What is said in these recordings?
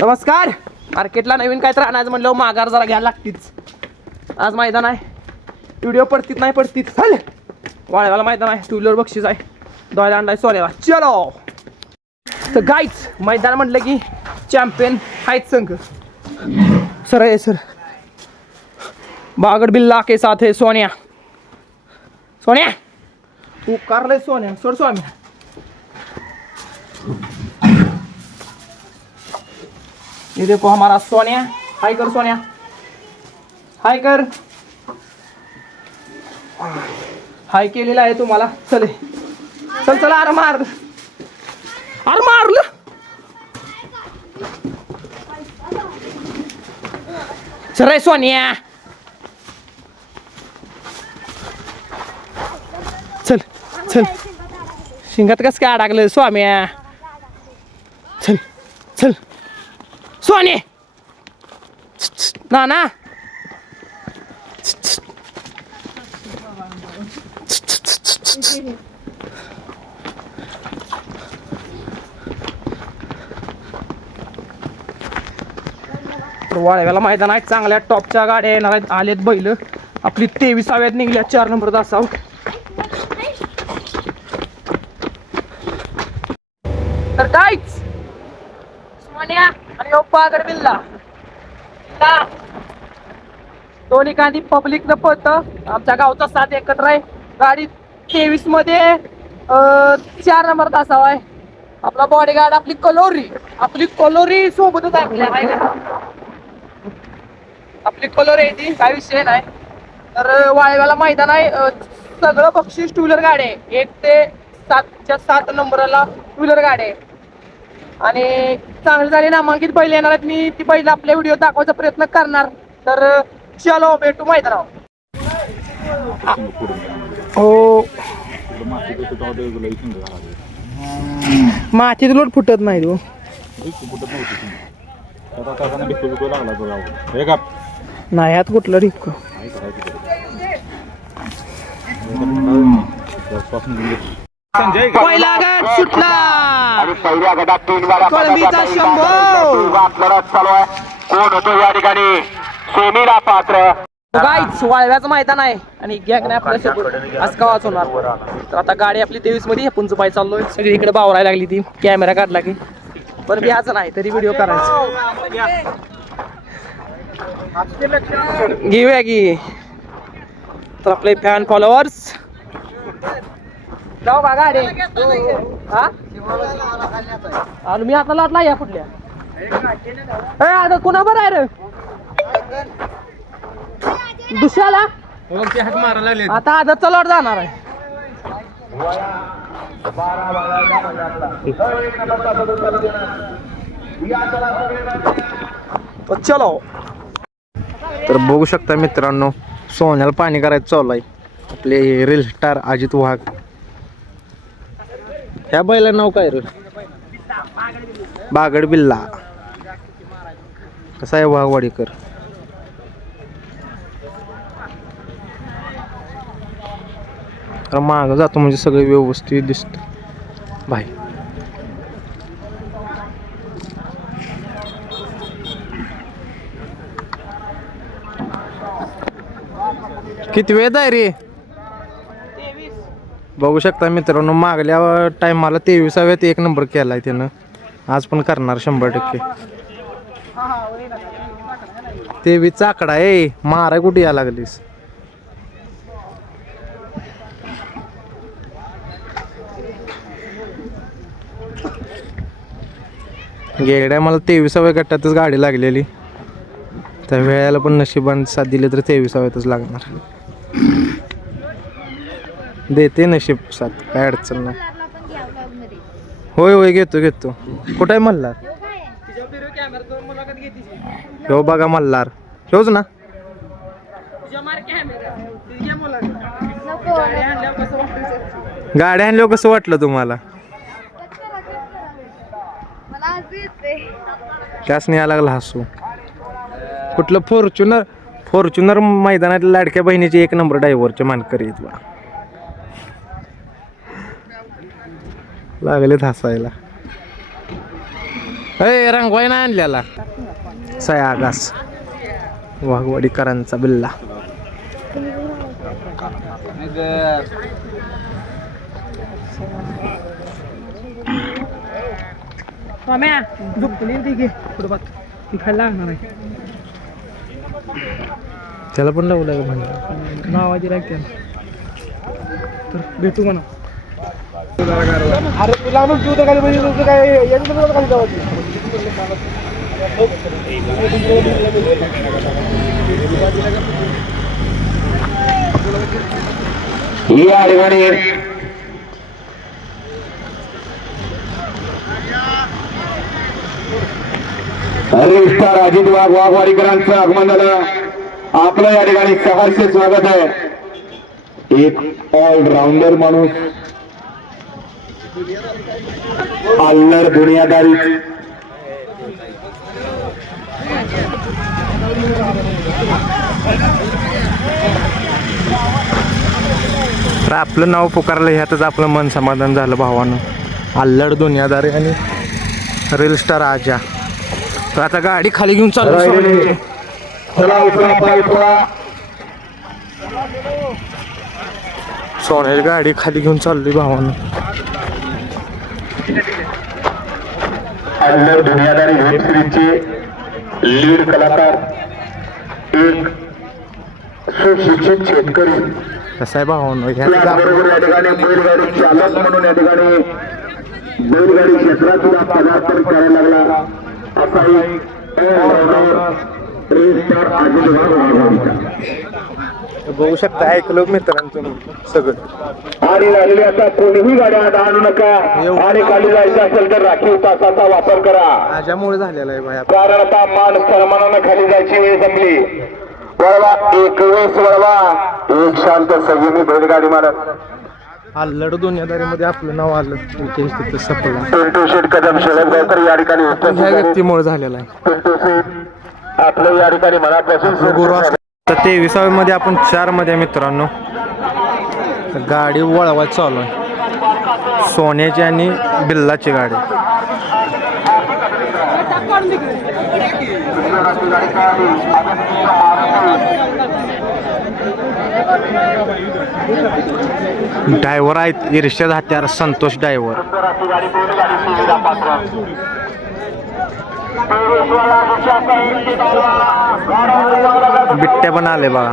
नमस्कार. मार्केटला नवीन काय तर आणायचं म्हणलं माघार जरा घ्यायला लागतीच. आज मैदान आहे, व्हिडिओ पडतीत नाही पडतीत. चल वाळव्याला मैदान आहे, 2 व्हीलर बक्षीस आहे, दॉयला आणलाय सोन्याला. चलो तर गाईच मैदान म्हटलं की चॅम्पियन आहेत संघ. सर आहे सर, बागड बिल्ला के साथ है सोनिया. सोनिया तू कारलंय सोन्या, सोड स्वामी. ये देखो हमारा सोनिया. हाय कर सोनिया, हाय कर. हाय केलेला आहे तुम्हाला. चल चल चला, अरे मार, अरे मारलं. चल रे सोनिया, चल चल. शिंगात कस काय अडकलं स्वाम्या. चल चल सोने ना ना. वाळव्याला मैदान आहे, चांगल्या टॉपच्या गाड्या येणार आहेत. आलेत बैल आपली 23व्यात निघल्या 4 नंबर तासाव. तर काहीच सोन्या आणि बागड बिल्ला दोन्ही कांदी पब्लिक न पळतं. आमच्या गावचा 7 एकत्र आहे. गाडी 23 मध्ये 4 नंबर तासावा आहे. आपला बॉडीगार्ड आपली कलोरी सोबतच आहे. आपली कलोरी आहे ती, काय विषय नाही. तर वाळव्याला मैदान आहे, सगळं बक्षीस 2 व्हीलर गाडी आहे. 1 ते 7 नंबरला 2 व्हीलर गाडी आहे. आणि चांगली झाली नामांकित बैल येणार आहेत. मी ती बैल आपल्या व्हिडिओ दाखवायचा प्रयत्न करणार. तर चलो भेटू मैदानावर. हो मातीत लोट फुटत नाही तू. नाही ह्यात कुठलं रिक्क. पहिला गट सुटला, पहिल्या गटात 3 वेळा कळंबीचा शंभो. कोण होतो या ठिकाणी सेमीला पात्र. गाईच वाळव्याचं मैदान आहे आणि गॅग नाही आपल्या सोबत आज का वाचवणार. तर आता गाडी आपली 23 मध्ये पुंज पाय चाललोय. सगळी इकडे बावरायला लागली ती, कॅमेरा काढला की. पण बिहाचं नाही तरी व्हिडिओ करायचा. घेऊया की. तर आपले फॅन फॉलोअर्स जाऊ का गाडी. हा आणि मी आता लाटला या कुठल्या आता कुणा बरं आहे रे दुसऱ्याला. आता आता चलवट जाणार आहे. चलो. तर बघू शकता मित्रांनो, सोन्याला पाणी करायचं चालू आहे. आपले रील स्टार अजित वाघ. ह्या बैला नाव काय रे. बागड बिल्ला. कसा आहे वाघवाडीकर. मागं जातो म्हणजे सगळं व्यवस्थित दिसत भाई. किती वेळ आहे रे. बघू शकता मित्रांनो, मागल्या टायमाला 23व्यात 1 नंबर केलाय त्यानं. आज पण करणार 100%. 23 आकडा आहे. माराय कुठे या लागलीस. गेल्या मला 23व्या गटातच गाडी लागलेली. त्या वेळेला पण नशिबाने साथ दिली तर 23व्यातच लागणार. देते नशीब साथ, काय अडचण नाही. होय होय घेतो घेतो. कुठं आहे मल्हार. हो बघा मल्हार ह्योच ना. गाडी आणल्यावर कसं वाटलं तुम्हाला. त्यास नाही लागला हसू. कुठलं फॉर्च्युनर मैदानातल्या लाडक्या बहिणीची 1 नंबर ड्रायव्हरचे मानकरी आहेत. लागलेत हसायला. रंगवाई नाही आणलेला सयागास वाघवाडीकरांचा बिल्ला. त्याला पण लावलं म्हणलं नावाची लागते तर भेटू म्हणा. अरे तुला मग तू तर खाली म्हणजे तुझं काय खाली जावायची. या ठिकाणी हरिस्टार अजित वाघ वाघवाडीकरांचं आगमन झालं. आपलं या ठिकाणी सहर्ष स्वागत आहे. एक ऑलराऊंडर माणूस अल्लड दुनियादारी आपलं नाव पुकारलं ह्यातच आपलं मन समाधान झालं भावानं. अल्लड दुनियादारी आणि रील स्टार आजा. तर आता गाडी खाली घेऊन चालू. सोन्याची गाडी खाली घेऊन चालली भावानं. अल्लड दुनियादारी वेब सिरीजचे लीड कलाकार एक सुशिक्षित शेतकरी कसं आहे भावानं त्याचबरोबर या ठिकाणी बैलगाडी चालक म्हणून या ठिकाणी बैलगाडी क्षेत्रातून पदार्पण करायला लागला असा बघू शकता. ऐकलं मित्रांचं सगळं. आणि झालेली आता कोणीही गाड्या आणू नका. आणि खाली जायचं असेल तर राखीव तासाचा वापर करा. आजामुळे झालेला आहे भाई. कारण आता मान सन्मानानं खाली जायची वेळ संपली. वळवा 21 वळवा एक शांत संयमी बैलगाडी मालक अल्लड दुनियादारीमध्ये आपलं नाव आलं. इथे तिथं सपलं. पिंटू शेठ कदम शेळक तर या ठिकाणी ह्या व्यक्तीमुळे झालेला आहे. पिंटू शेठ आपलं या ठिकाणी मनापासून गुरु असतात. तर 23 मध्ये आपण 4 मध्ये मित्रांनो गाडी वळवायची चालू आहे. सोन्याची आणि बिल्लाची गाडी. ड्रायव्हर आहेत इर्षद हत्यार संतोष ड्रायव्हर. बिट्ट्या पण आले बघा.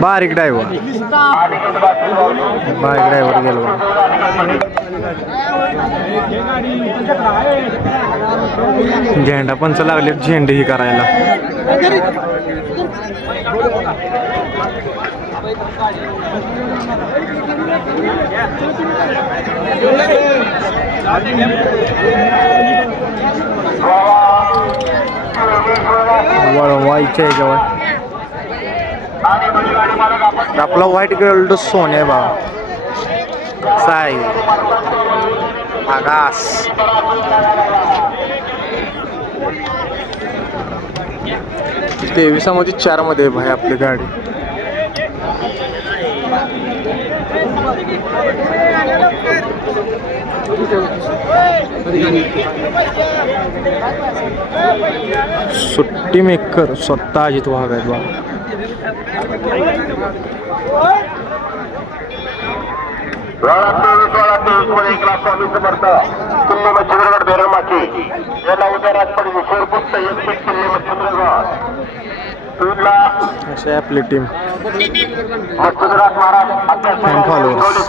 बारीक ड्रायव्हर गेलो. झेंडा पंच लागले झेंडे ही करायला. वळवायचे जवळ आपला व्हाईट गोल्ड सोने बा साई आकाश. तेविसामध्ये 4 मध्ये भाई आपली गाडी. सुट्टी मेकर स्वतः अजित वाघ आहेत बा. अशी आहे आपली टीम. Fan followers.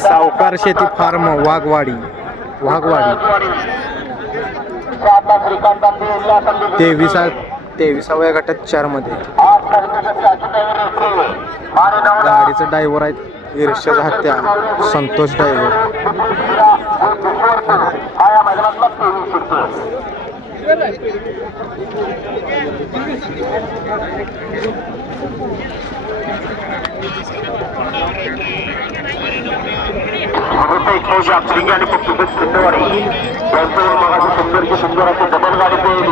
सावकार शेती फार्म वाघवाडी. 23व्या गटात 4 मध्ये. गाडीचं ड्रायव्हर आहेत इर्षद हत्या संतोष ड्रायव्हर. आणि खूप सुंदरवाडी यांच्यावर मगाशी सुंदर अशी डबल गाडी पळली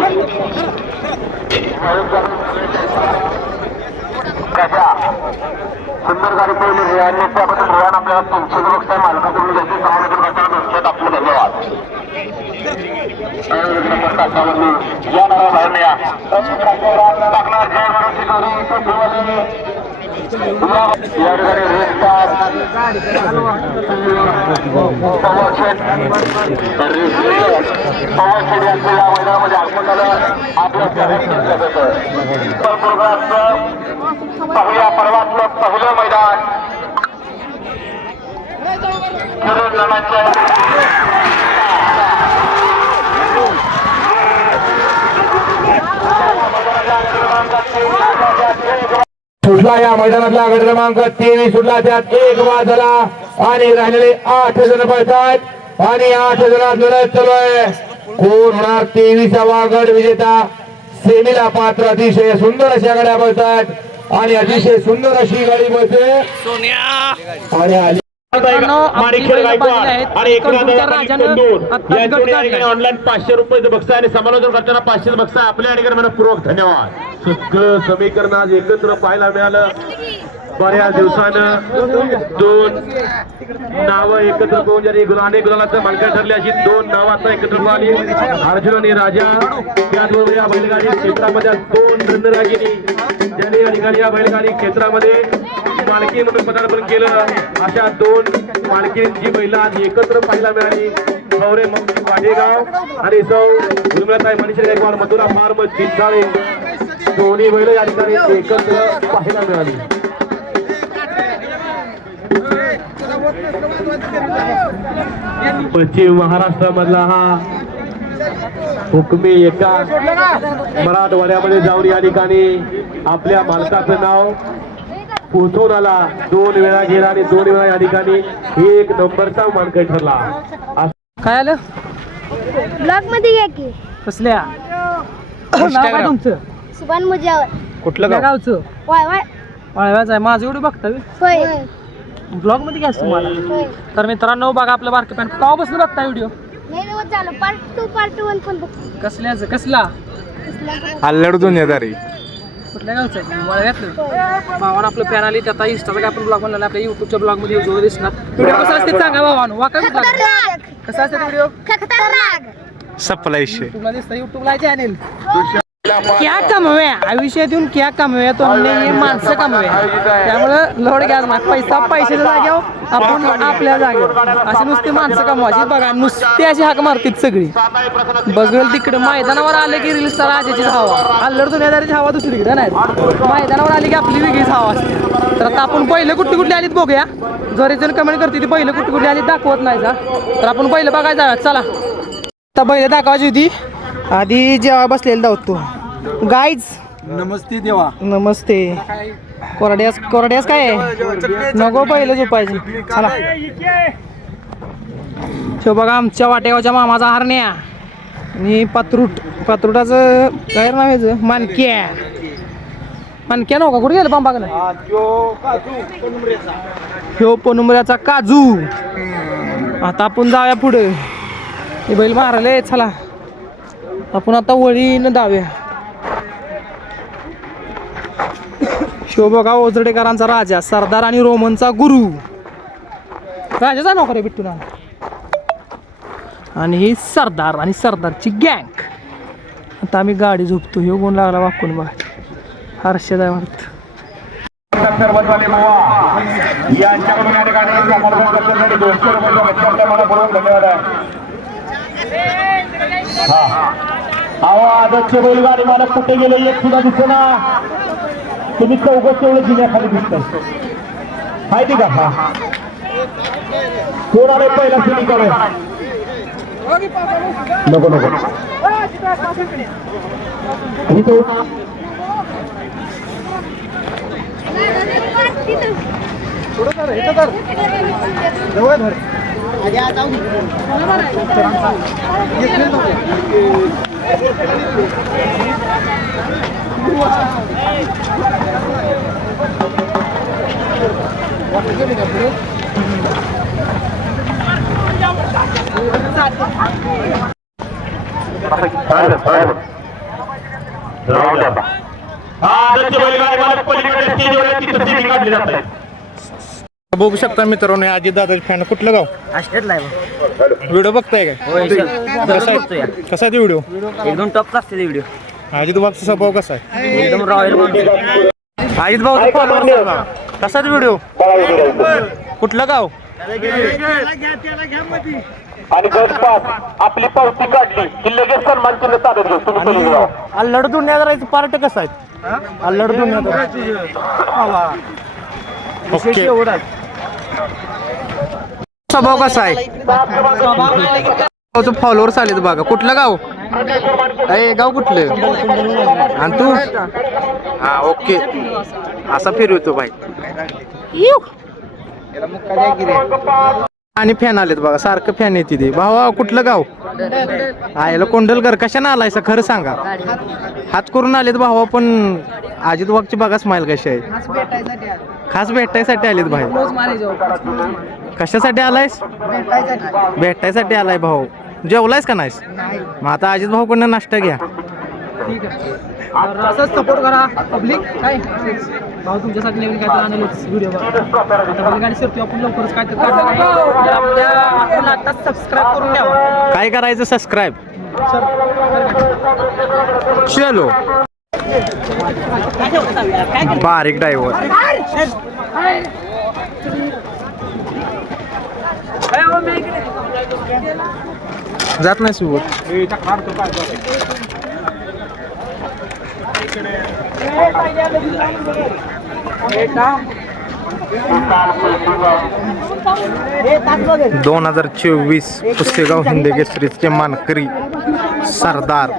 सुंदर गाडी पळली रियाने त्याबद्दल रियान आपल्याला 300 रुपये मालकाकडून जायचे समालोचन करताना 200 आपले धन्यवाद. या नारा बाहेर या टाकणार जय मराठी या मैदानामध्ये आगमन झालं आपल्या पहिल्या पर्वातलं पहिलं मैदान किरण नानाच्या सुटला या मैदानातला गट क्रमांक 23 सुटला त्यात एक बाद झाला आणि राहिलेले 8 जण पळतात आणि 8 जणात लढत चालू आहे. कोण होणार 23वा गट विजेता सेमीला पात्र. अतिशय सुंदर अशा गाड्या पळतात आणि अतिशय सुंदर अशी गाडी पळते आणि ऑनलाईन 500 रुपये बक्षीस आणि समालोचन करताना 500 बक्षीस आपल्या ठिकाणी मनपूर्वक धन्यवाद. सगळं समीकरण आज एकत्र पाहायला मिळालं. बऱ्याच दिवसानं दोन नावं एकत्र करून ज्यांनी अनेक गुलालाचं मालक ठरले अशी दोन नावं आता एकत्र आली. अर्जुन आणि राजा त्याचबरोबर या बैलगाडी क्षेत्रामध्ये दोन धनरागिनी ज्यांनी या ठिकाणी या बैलगाडी क्षेत्रामध्ये मालकी म्हणून पदार्पण केलं. अशा दोन मालकींची बैल आज एकत्र पाहायला मिळाली. गौरे वाडेगाव आणि सौ उर्मिळाताई मनीषा गायकवाड मधुरा फार्म चिंचाळे दोन्ही बैल या ठिकाणी एकत्र पाहायला मिळाली. पश्चिम महाराष्ट्रामधला हा हुकमी एका मराठवाड्यामध्ये जाऊन या ठिकाणी आपल्या मालकाचं नाव पोहोचून आला. 2 वेळा गेला आणि 2 वेळा या ठिकाणी 1 नंबरचा मानकरी ठरला. काय आलं ब्लॉग मध्ये घ्या की कसल्या नाव काय तुमचं? सुभान मुजावर. कुठलं गावचं? वाय वाय वाळव्याचं आहे. माझं एवढं बघता होय ब्लॉग मध्ये घ्यायचं तुम्हाला. होय. तर मित्रांनो बघा आपलं बारकं पॅन केव्हा बसून बघता व्हिडिओ नाही नव्हतं झालं पार्ट 2 पार्ट 1 पण बघ. कसल्याचं कसला अल्लडून येदारी कुठल्या गावचं आहे? वाळव्यातलं. भावानं आपलं पॅन आली त्यात इंस्टाचा आपण ब्लॉग बनवला आपल्या युट्यूबच्या ब्लॉग मध्ये जो दिसणार व्हिडिओ कसा असते सांगा भावानं. वाका कसा असते व्हिडिओ खतरनाक सपला विषय युट्यूबला दिसतं. युट्यूबला चॅनेल क्या कमवे आयुष्यातून क्या कमवे तो ये माणसं कमवे. त्यामुळं लोड घ्या ना पैसा पैशाच्या जागेवर आपण आपल्या जागेवर अशी नुसती माणसं कमवायची. बघा नुसती अशी हाक मारतील सगळी. बघल तिकडे मैदानावर आले की रील्स तर राजाचीच हवा. अल्लड दुनियादारीची हवा दुसरीकडे नाही. मैदानावर आली की आपली वेगळीच हवा असते. तर आता आपण पहिलं कुठली आलीत बघूया. जर जण कमेंट करते ती पहिलं कुठली आली दाखवत नाही का तर आपण पहिलं बघायला जाऊयात. चला आता पहिलं दाखवायची होती आधी जेव्हा बसलेलं धावतो. गाईज नमस्ते देवा. नमस्ते. कोरड्यास काय आहे? नको पहिलं झोपायचं. चला शो बघा आमच्या वाटेगावच्या मामाचा हरण्या आणि पात्रुटाचं काय नाव आहे? मानक्या नव्हता कुठे गेलं पंपाकडे? ह्यो पनुमऱ्याचा काजू. आता आपण जाऊया पुढे. हे बैल मारले. चला आपण आता वळीनं दाव्या. शो बघा ओझडेकरांचा राजा सरदार आणि रोमनचा गुरु. राजाचा नाव करे बिट्टू ना. आणि ही सरदार आणि सरदारची गँग. आता आम्ही गाडी झोपतो. ह्यो कोण लागला वाकून बघा. हर्षद आहे वाटत. यांच्याकडून या ठिकाणी समर्थन करण्यासाठी 200 रुपये बच्चांच्या मनापासून धन्यवाद आहे. आवाजचे बैलगाडी मला कुठे गेले एक सुद्धा दिसेना. तुम्ही चौघच तेवढं जिल्ह्याखाली दिसत माहिती का? कोण आले पहिला सुनी करू नको नको बघू शकता मित्रांनो, अजित दादाचे फॅन. कुठलं गाव? आष्टेतला आहे व्हिडिओ बघताय काय? होय कसा आहे व्हिडिओ? एकदम टॉपचा असते ते व्हिडिओ. अजित बागचा स्वभाव कसा आहे? एकदम रॉयल माणूस. अजित भाऊ कसा आहे व्हिडिओ? कुठलं गाव? आणि आपली पावती काढली की लगेच सन्मान चिन्ह ताब्यात घेऊ. तुम्ही पहिले जावा. अल्लड दुनियादाराचं पार्ट कसं आहे? अल्लड दुनियादार स्वभाव कसा आहे? फॉलोअर्स आलेत बघा. कुठलं गाव? गाव कुठलं? आणि तू? हा ओके. असा फिरवतो भाई. आणि फॅन आलेत बघा, सारखं फॅन येते ते. भावा कुठलं गाव? आयला कोंडलकर. कशानं आलायसा खरं सांगा? हात करून आलेत भावा. पण अजित वाघची बघा स्माइल कशी आहे. खास भेटायसाठी आलेत भाई. कशासाठी आलायस? भेटायसाठी आलाय भाऊ. जेवलायस का नाहीस? मग आता अजित भाऊ कडनं नाश्ता घ्या. असंच सपोर्ट करा पब्लिक. काय भाऊ तुमच्यासाठी नवीन काय तर आणलंच व्हिडिओ. गाडी शिरतो आपण लवकरच काय तर आपण आता सबस्क्राईब करून द्यावा. काय करायचं? सबस्क्राईब. चलो. बारीक ड्रायव्हर जात नाही सोबत. दोन 2024 पुसेगाव हिंद केसरीचे मानकरी सरदार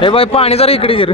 हे बाई पाणी जरा इकडे गिर.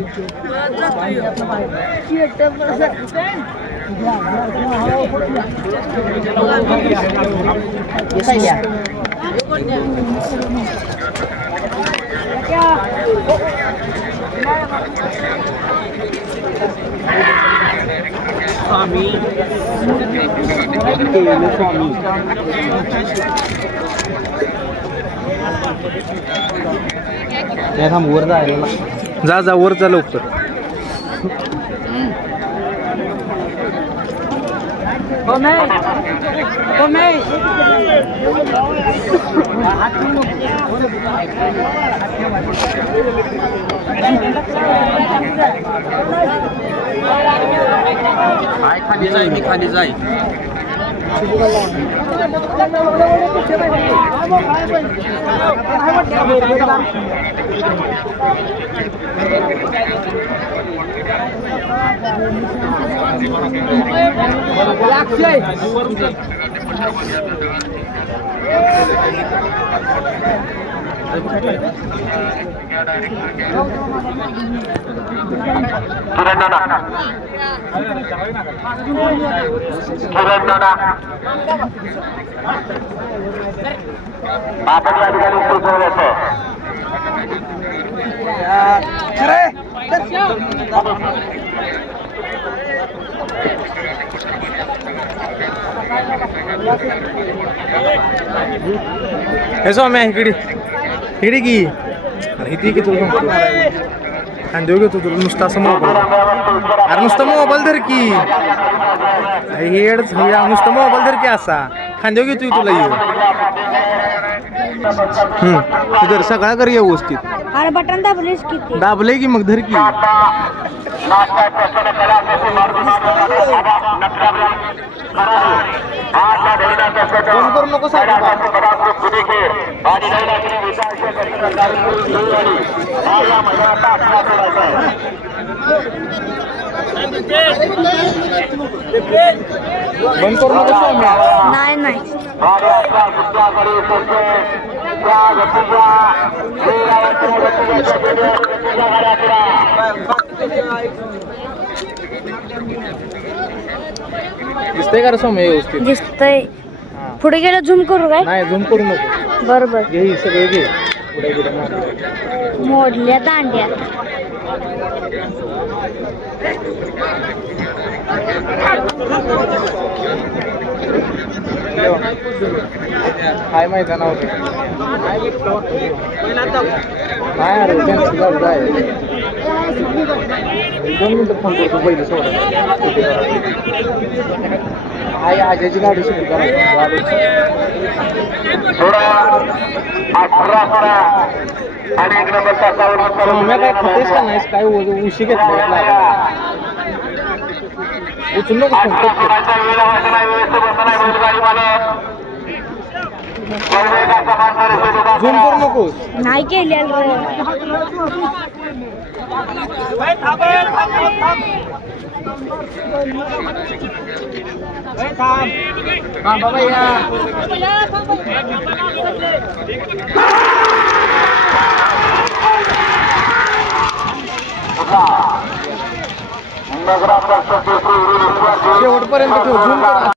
जा जा वर जा लवकर. खाली जाई मी खाली जाई. आपण या ठिकाणी सुचवण्याचं हे स्वामी इकडे इकडे की. अरे इथे की तुला खांदेव घेतो तुला नुसतं असं मोबाईल. अरे नुसतं मोबाईल धर की. हेड नुसतं मोबाईल धर की असा खांदेव घेतोय तुला येऊ. धर सगळा कर व्यवस्थित. अरे बटन दाबलेस किती दाबलंय की मग धर की. फोन करू नको साहेब. बंद करू नको सौम्या. नाही नाही दिसतंय का रे सौम्या व्यवस्थित? दिसतंय. पुढे गेलं झूम करू काय? नाही झूम करू नको. बरोबर. घे ही सगळे घे. पुढे पुढे मार. मोडल्या दांड्या. काय मैदानावर नाही अरे त्यांची गाडी जाय. 2 मिनिटं फोन करतो पहिले सोडा. हाय आजाची गाडी सुरू करा. सौम्या काय खातेस का नाहीस? काय उशी घेतला उचलू नको फोन करतो. झूम करू नकोस. नाही केलेलं रे. हा बाबा या. शेवटपर्यंत ठेव. झूम करा.